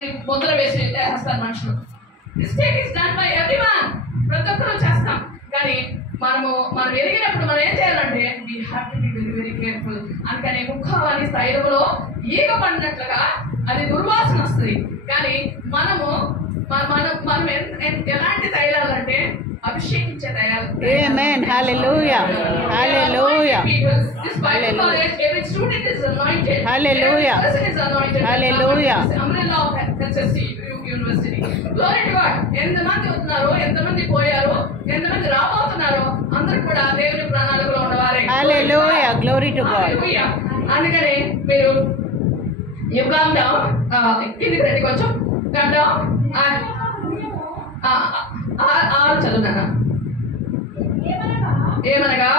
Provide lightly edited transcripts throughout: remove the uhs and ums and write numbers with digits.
ముద్ర వేసేస్తారు మనుషులు. Mistake is done by everyone. ప్రతి ఒక్కరూ చేస్తాం. కానీ మనం ఎదిగినప్పుడు మనం ఏం చేయాలంటే we have to be very very careful. అందుకని ముఖావని స్థైర్యంలో ఈగ పడినట్లుగా అది దుర్వాసన వస్తుంది. కానీ మనము మనం ఎలాంటి తైలాలంటే అభిషేకించే తైలాలు. Amen. Hallelujah. Hallelujah. This Bible college, every student is anointed. Hallelujah. Every person is anointed. Hallelujah. Umbrella of HSC University. Glory to God. ఎంతమంది వస్తున్నారు, ఎంతమంది పోయారు, ఎంతమంది రాబోతున్నారు, అందరూ కూడా దేవుని ప్రణాళికలో ఉన్నవారే. Hallelujah. Glory to God. Hallelujah. అందుకని మీరు you calm down. కిందికి రండి కొంచెం. Calm down. ఆరు చదువునా. ఏమనగా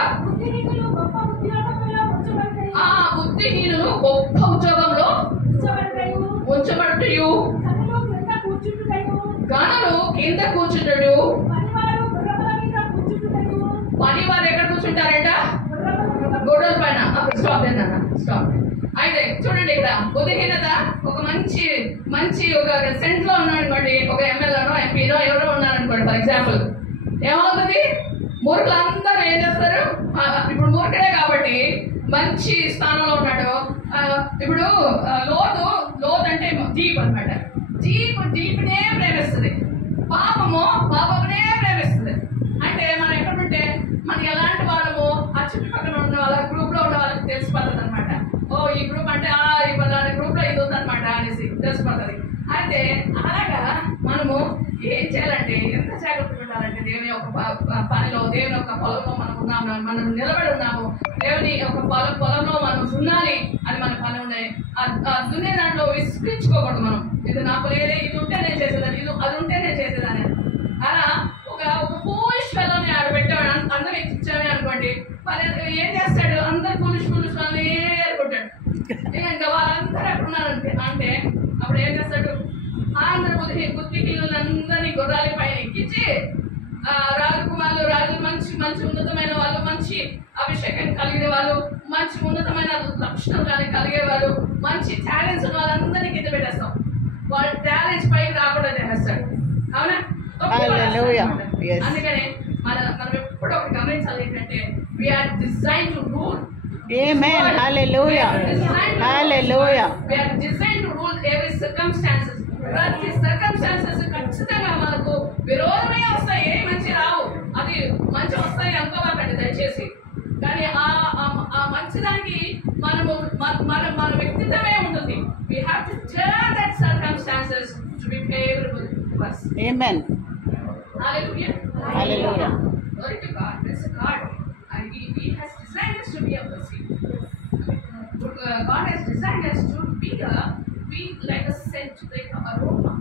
బుద్ధిహీనులు గొప్ప ఉద్యోగంలో ఉంచబడుటయు, గనులు కింద కూర్చుంటాడు. పనివారు ఎక్కడ కూర్చుంటారంట? గొడవల పైన. స్టాప్ ఏంటన్నా, స్టాప్. అయితే చూడండి, ఇక్కడ బుద్ధిహీనత ఒక మంచి ఒక సెంట్ లో ఉన్నాడు అనుకోండి, ఒక ఎమ్మెల్యేనో ఎంపీనో ఎవరో ఉన్నారనుకోండి. ఫర్ ఎగ్జాంపుల్ ఏమవుతుంది? మూర్ఖులందరూ ఏం చేస్తారు? ఇప్పుడు మూర్ఖుడే కాబట్టి మంచి స్థానంలో ఉన్నాడు. ఇప్పుడు లోతు అంటే డీప్ అనమాట. డీప్నే ప్రేమిస్తుంది, పాపమునే ప్రేమిస్తుంది. అంటే మనం ఎక్కడుంటే మనకి ఎలాంటి వాళ్ళము ఆ చుట్టుపక్కల ఉన్న వాళ్ళ గ్రూప్ లో ఉన్న వాళ్ళకి తెలిసిపోతుంది అనమాట. ఓ ఈ గ్రూప్ అంటే ఈ గ్రూప్ లో ఇది ఉందన్నమాట అనేసి తెలిసిపోతుంది. అయితే అలాగా మనము ఏం చేయాలంటే ఎంత జాగ్రత్తగా ఉండాలంటే దేవుని యొక్క పనిలో, దేవుని యొక్క పొలంలో మనం ఉన్నాము, మనం నిలబడి ఉన్నాము. దేవుని యొక్క పొలంలో మనం దున్నాలి అని మన పని ఉన్నాయి. దున్నే దాంట్లో విసిగించుకోకూడదు. మనం ఇది నాకు లేదే, ఇది ఉంటే నేను చేసేదాన్ని, అది ఉంటే నేను చేసేదాన్ని. అలా ఒక ఫూలిష్ ఫెలోని ఆడబెట్టాడు, అందరూ ఇచ్చామే అనుకోండి. ఏం చేస్తాడు? అందరు ఫూలిష్ వాళ్ళని ఏరుకుంటాడు. ఇంకా వాళ్ళందరూ ఎక్కడున్నారు అంటే అప్పుడు ఏం చేస్తాడు? అందరు బుద్ధిహీనులందరినీ గుర్రాల పైన ఎక్కించి రాజకుమారులు, రాజులు, మంచి ఉన్నతమైన వాళ్ళు, మంచి అభిషేకం కలిగిన వాళ్ళు, మంచి ఉన్నతమైన లక్షణం కలిగే వాళ్ళు, మంచి టాలెంట్స్ ఉన్న వాళ్ళందరినీ కింద పెట్టేస్తాం. వాళ్ళ టాలెంట్స్ పైకి రాకుండా చేసేస్తాడు. అవునా? అందుకని మనం ఎప్పుడు ఒకటి గమనించాలి ఏంటంటే we are design to rule. Amen. Hallelujah. Hallelujah. We are designed to rule every circumstances. ప్రతి సర్కమ్స్టాన్సెస్ ఖచ్చితంగా మనకు విరోధమే వస్తాయి, ఏ మంచి రావు. అది మంచి వస్తాయి అనుకోవాలండి దయచేసి. కానీ ఆ మంచిదానికి మన వ్యక్తిత్వమే ఉంటుంది. We have to turn that circumstances to be favorable to us. Amen. Hallelujah. Hallelujah. Glory to God. Praise God. And He has designed us to be a blessing. God has designed us to be like a scent, like an aroma.